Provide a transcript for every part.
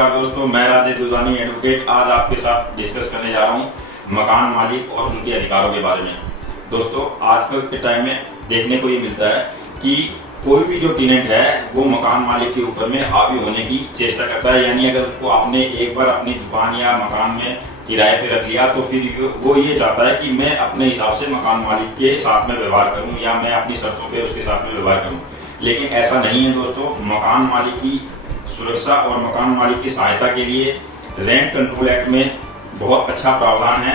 नमस्कार दोस्तों, मैं राजेश दुधानी एडवोकेट आज आपके साथ डिस्कस करने जा रहा हूं मकान मालिक और उनके अधिकारों के बारे में। दोस्तों, आजकल के टाइम में देखने को ये मिलता है कि कोई भी जो टेनेंट है वो मकान मालिक के ऊपर में हावी होने की चेष्टा करता है। यानी अगर उसको आपने एक बार अपनी दुकान या मकान में किराए पे रख लिया तो फिर वो ये चाहता है कि मैं अपने हिसाब से मकान मालिक के साथ में व्यवहार करूं या मैं अपनी शर्तों पे उसके साथ में व्यवहार करूं। लेकिन ऐसा नहीं है दोस्तों। मकान मालिक की सुरक्षा और मकान मालिक की सहायता के लिए रेंट कंट्रोल एक्ट में बहुत अच्छा प्रावधान है।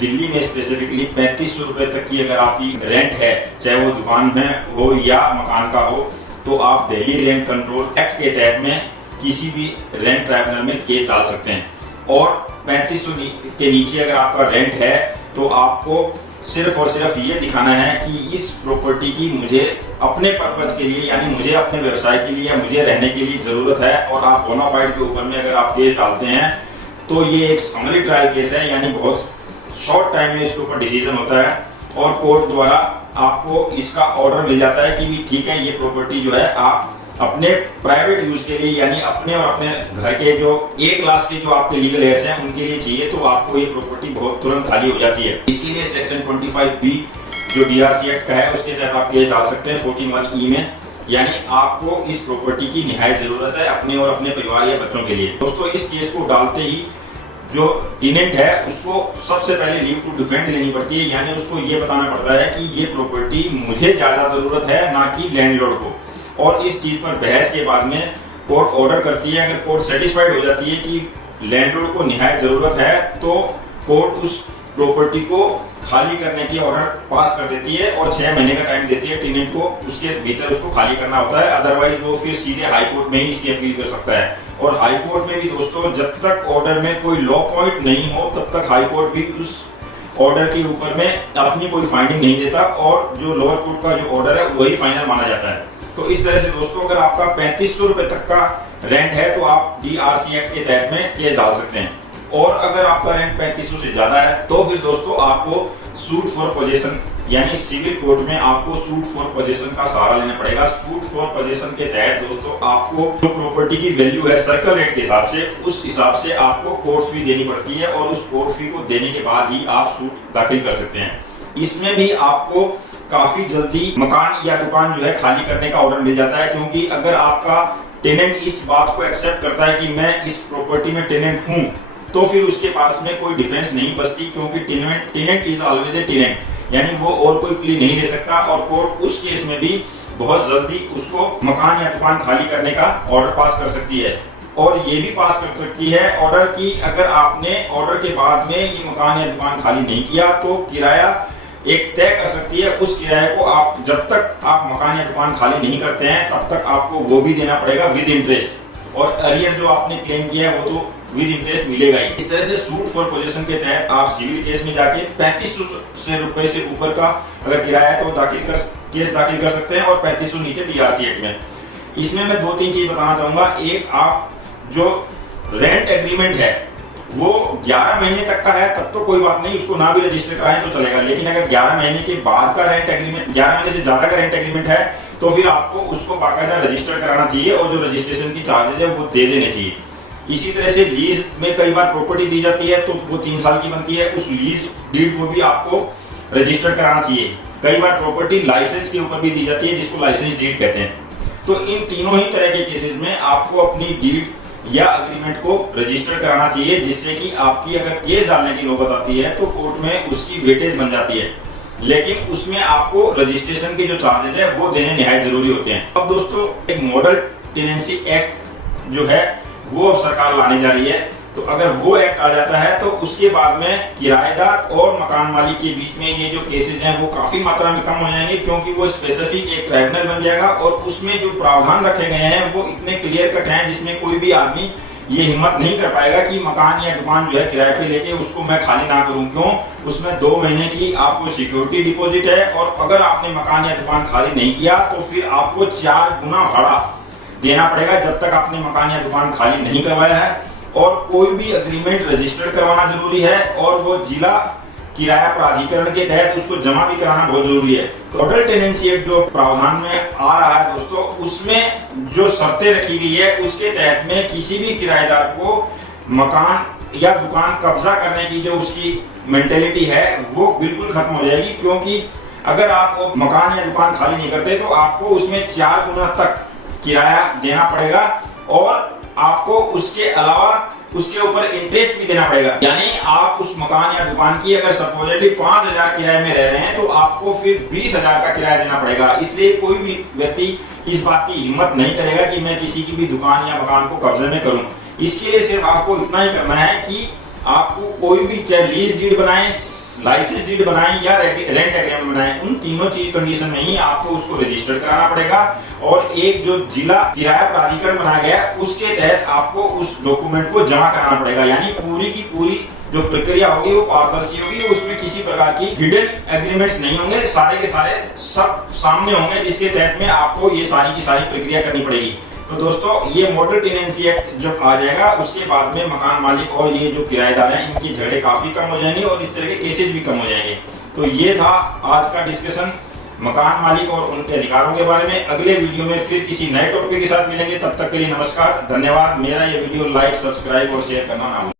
दिल्ली में स्पेसिफिकली 3500 रुपए तक की अगर आपकी रेंट है, चाहे वो दुकान में हो या मकान का हो, तो आप दिल्ली रेंट कंट्रोल एक्ट के तहत में किसी भी रेंट ट्राइब्यूनल में केस डाल सकते हैं। और 3500 के नीचे अगर आपका रेंट है तो आपको सिर्फ और सिर्फ ये दिखाना है कि इस प्रॉपर्टी की मुझे अपने पर्पज के लिए यानी मुझे अपने व्यवसाय के लिए या मुझे रहने के लिए जरूरत है। और आप बोनाफाइड के ऊपर में अगर आप केस डालते हैं तो ये एक समरी ट्रायल केस है, यानी बहुत शॉर्ट टाइम में इसके ऊपर डिसीजन होता है और कोर्ट द्वारा आपको इसका ऑर्डर मिल जाता है कि भी ठीक है, ये प्रॉपर्टी जो है आप अपने प्राइवेट यूज के लिए यानी अपने और अपने घर के जो ए क्लास के जो आपके लीगल हेयर्स हैं उनके लिए चाहिए, तो आपको ये प्रॉपर्टी बहुत तुरंत खाली हो जाती है। इसके लिए सेक्शन 25B जो DRC एक्ट का है उसके तहत आप केस डाल सकते हैं 14(1)E में। यानी आपको इस प्रॉपर्टी की निहायत जरूरत है अपने और अपने परिवार या बच्चों के लिए। दोस्तों, इस केस को डालते ही जो टेनेंट है उसको सबसे पहले लीव टू डिफेंड लेनी पड़ती है। यानी उसको ये बताना पड़ता है कि ये प्रॉपर्टी मुझे ज्यादा जरूरत है, ना कि लैंडलॉर्ड को। और इस चीज पर बहस के बाद में कोर्ट ऑर्डर करती है। अगर कोर्ट सेटिस्फाइड हो जाती है कि लैंडलॉर्ड को निहायत जरूरत है तो कोर्ट उस प्रॉपर्टी को खाली करने की ऑर्डर पास कर देती है और 6 महीने का टाइम देती है टेनेंट को, उसके भीतर उसको खाली करना होता है। अदरवाइज वो फिर सीधे हाई कोर्ट में ही इसकी अपील कर सकता है। और हाई कोर्ट में भी दोस्तों जब तक ऑर्डर में कोई लॉ पॉइंट नहीं हो तब तक हाई कोर्ट भी उस ऑर्डर के ऊपर में अपनी कोई फाइंडिंग नहीं देता और जो लोअर कोर्ट का जो ऑर्डर है वही फाइनल माना जाता है। तो इस तरह से दोस्तों अगर आपका 3500 रुपए तक का रेंट है तो आप DRC एक्ट के तहत में केस डाल सकते हैं। और अगर आपका रेंट 3500 से ज्यादा है तो फिर दोस्तों आपको सूट फॉर पोजेशन यानी सिविल कोर्ट में आपको सूट फॉर पोजेशन का सहारा लेना पड़ेगा। सूट फॉर पोजेशन के तहत दोस्तों आपको जो प्रॉपर्टी की वैल्यू है सर्कल रेट के हिसाब से, उस हिसाब से आपको कोर्ट फी देनी पड़ती है और उस कोर्ट फी को देने के बाद ही आप सूट दाखिल कर सकते हैं। इसमें भी आपको काफी जल्दी मकान या दुकान जो है खाली करने का ऑर्डर मिल जाता है, क्योंकि अगर आपका टेनेंट इस बात को एक्सेप्ट करता है कि मैं इस प्रॉपर्टी में टेनेंट हूं, तो फिर उसके पास में कोई डिफेंस नहीं बचती, क्योंकि tenant is always a tenant, यानी वो और कोई प्ली नहीं दे सकता। और कोर्ट उस केस में भी बहुत जल्दी उसको मकान या दुकान खाली करने का ऑर्डर पास कर सकती है। और ये भी पास कर सकती है ऑर्डर की अगर आपने ऑर्डर के बाद में ये मकान या दुकान खाली नहीं किया तो किराया एक तय कर सकती है। उस किराए को आप जब तक आप मकान या दुकान खाली नहीं करते हैं तब तक आपको वो भी देना पड़ेगा विद इंटरेस्ट। और अरियर जो आपने क्लेम किया है वो तो विद इंटरेस्ट मिलेगा ही। इस तरह से सूट फॉर पोजेशन के तहत आप सिविल केस में जाके 3500 रुपए से ऊपर का अगर किराया है तो केस दाखिल कर सकते हैं और 3500 नीचे DRC एक्ट में। इसमें मैं 2-3 चीज बताना चाहूंगा। एक, आप जो रेंट एग्रीमेंट है वो 11 महीने तक का है तब तो कोई बात नहीं, उसको ना भी रजिस्टर कराएं तो चलेगा। लेकिन अगर 11 महीने के बाद का रेंट एग्रीमेंट, 11 महीने से ज्यादा का रेंट एग्रीमेंट है तो फिर आपको उसको बाकायदा रजिस्टर कराना चाहिए और जो रजिस्ट्रेशन की चार्जेस है वो दे देने चाहिए। इसी तरह से लीज में कई बार प्रॉपर्टी दी जाती है तो वो 3 साल की बनती है, उस लीज डीड को भी आपको रजिस्टर कराना चाहिए। कई बार प्रॉपर्टी लाइसेंस के ऊपर भी दी जाती है जिसको लाइसेंस डीड कहते हैं। तो इन तीनों ही तरह के केसेस में आपको अपनी डीड या अग्रीमेंट को रजिस्टर कराना चाहिए, जिससे कि आपकी अगर केस डालने की नौबत आती है तो कोर्ट में उसकी वेटेज बन जाती है। लेकिन उसमें आपको रजिस्ट्रेशन के जो चार्जेस है वो देने निहायत जरूरी होते हैं। अब दोस्तों एक मॉडल टेनेंसी एक्ट जो है वो अब सरकार लाने जा रही है। तो अगर वो एक्ट आ जाता है तो उसके बाद में किराएदार और मकान मालिक के बीच में ये जो केसेस हैं वो काफी मात्रा में कम हो जाएंगे, क्योंकि वो स्पेसिफिक एक ट्राइब्यूनल बन जाएगा और उसमें जो प्रावधान रखे गए हैं वो इतने क्लियर कट हैं जिसमें कोई भी आदमी ये हिम्मत नहीं कर पाएगा कि मकान या दुकान जो है किराए पे लेके उसको मैं खाली ना करूं। क्यों? उसमें 2 महीने की आपको सिक्योरिटी डिपॉजिट है और अगर आपने मकान या दुकान खाली नहीं किया तो फिर आपको 4 गुना भाड़ा देना पड़ेगा जब तक आपने मकान या दुकान खाली नहीं करवाया है। और कोई भी अग्रीमेंट रजिस्टर करवाना जरूरी है और वो जिला किराया प्राधिकरण के तहत उसको जमा भी कराना बहुत जरूरी है। मॉडल टेनेंसी एक्ट जो प्रावधान में आ रहा है दोस्तों, उसमें जो शर्तें रखी गई है उसके तहत में किसी भी किराएदार को मकान या दुकान कब्जा करने की जो उसकी मेंटेलिटी है वो बिल्कुल खत्म हो जाएगी। क्योंकि अगर आप वो मकान या दुकान खाली नहीं करते तो आपको उसमें 4 गुना तक किराया देना पड़ेगा और आपको उसके अलावा उसके ऊपर इंटरेस्ट भी देना पड़ेगा। यानी आप उस मकान या दुकान की अगर सपोजिटली 5,000 किराए में रह रहे हैं तो आपको फिर 20,000 का किराया देना पड़ेगा। इसलिए कोई भी व्यक्ति इस बात की हिम्मत नहीं करेगा कि मैं किसी की भी दुकान या मकान को कब्जे में करूं। इसके लिए सिर्फ आपको इतना ही करना है कि आपको कोई भी चाहे लीज डीड बनाए, लाइसेंस डीड बनाएं या रेंट एग्रीमेंट बनाएं, उन तीनों चीज कंडीशन में ही आपको उसको रजिस्टर कराना पड़ेगा। और एक जो जिला किराया प्राधिकरण बनाया गया उसके तहत आपको उस डॉक्यूमेंट को जमा कराना पड़ेगा। यानी पूरी की पूरी जो प्रक्रिया होगी वो पारदर्शी होगी, उसमें किसी प्रकार की हिडन एग्रीमेंट्स नहीं होंगे, सारे के सारे सब सामने होंगे, जिसके तहत में आपको ये सारी की सारी प्रक्रिया करनी पड़ेगी। तो दोस्तों ये मॉडल टेनेंसी एक्ट जब आ जाएगा उसके बाद में मकान मालिक और ये जो किराएदार हैं इनकी झगड़े काफी कम हो जाएंगे और इस तरह के केसेस भी कम हो जाएंगे। तो ये था आज का डिस्कशन मकान मालिक और उनके अधिकारों के बारे में। अगले वीडियो में फिर किसी नए टॉपिक के साथ मिलेंगे, तब तक के लिए नमस्कार, धन्यवाद। मेरा ये वीडियो लाइक, सब्सक्राइब और शेयर करना ना भूलें।